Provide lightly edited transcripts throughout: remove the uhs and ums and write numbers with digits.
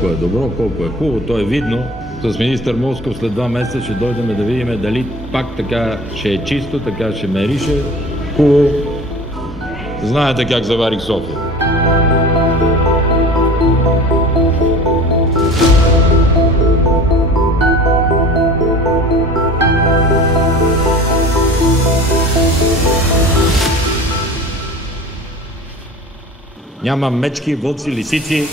колко е добро, колко е хубаво, то е видно. С министър Москов след 2 месеца ще дойдем да видим дали пак така ще е чисто, така ще мерише хубаво. Знаете как заварих София. Няма мечки, вълци, лисици.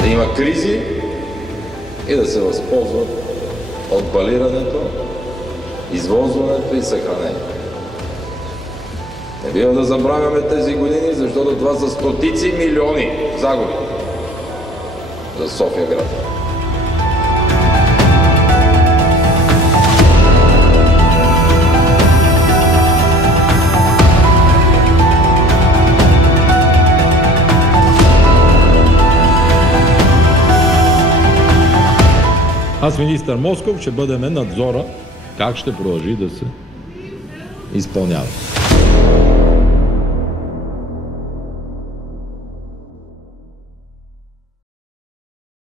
Да има кризи и да се възползват от балирането, извозването и съхранението. Не бива да забравяме тези години, защото това са стотици милиони загуби за София град. Аз, министър Москов, ще бъдем надзора как ще продължи да се изпълнява.